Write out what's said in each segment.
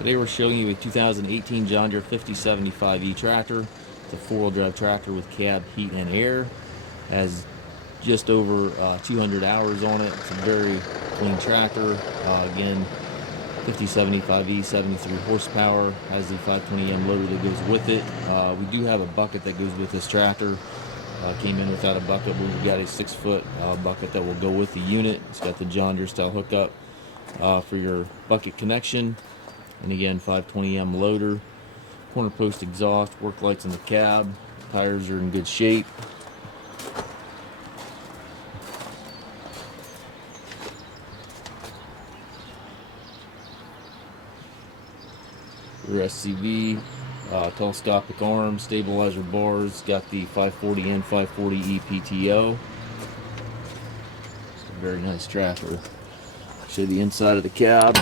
Today we're showing you a 2018 John Deere 5075E tractor. It's a four-wheel drive tractor with cab, heat, and air. Has just over 200 hours on it. It's a very clean tractor. Again, 5075E, 73 horsepower. Has the 520M loader that goes with it. We do have a bucket that goes with this tractor. Came in without a bucket, but we've got a 6-foot bucket that will go with the unit. It's got the John Deere style hookup for your bucket connection. And again, 520M loader, corner post exhaust, work lights in the cab, tires are in good shape. Rear SCV, telescopic arms, stabilizer bars, got the 540 and 540E PTO. It's a very nice tractor. Show the inside of the cab.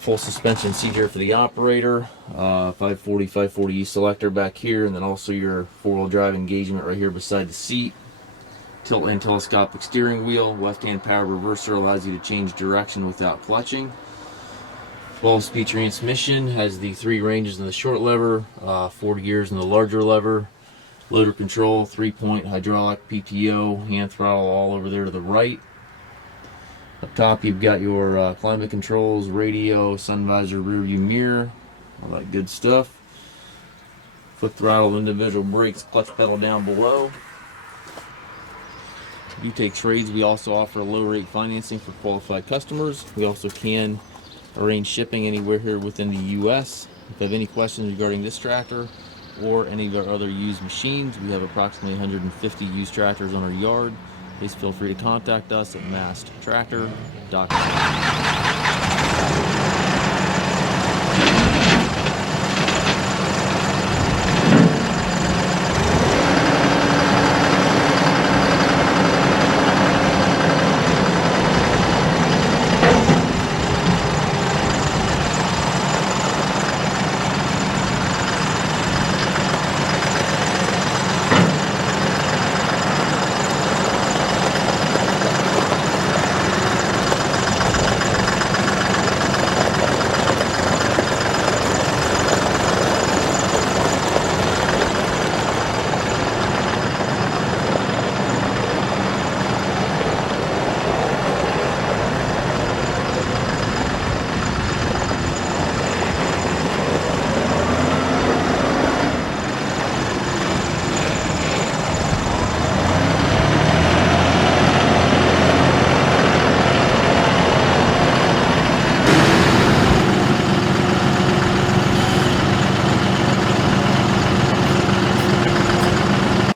Full suspension seat here for the operator, 540, 540E selector back here, and then also your four-wheel drive engagement right here beside the seat. Tilt and telescopic steering wheel, left-hand power reverser allows you to change direction without clutching. 12-speed transmission, has the 3 ranges in the short lever, 4 gears in the larger lever. Loader control, 3-point hydraulic PTO, hand throttle all over there to the right. Up top you've got your climate controls, radio, sun visor, rear view mirror, all that good stuff. Foot throttle, individual brakes, clutch pedal down below. If you take trades, we also offer low rate financing for qualified customers. We also can arrange shipping anywhere here within the US. If you have any questions regarding this tractor or any of our other used machines, we have approximately 150 used tractors on our yard. Please feel free to contact us at masttractor.com.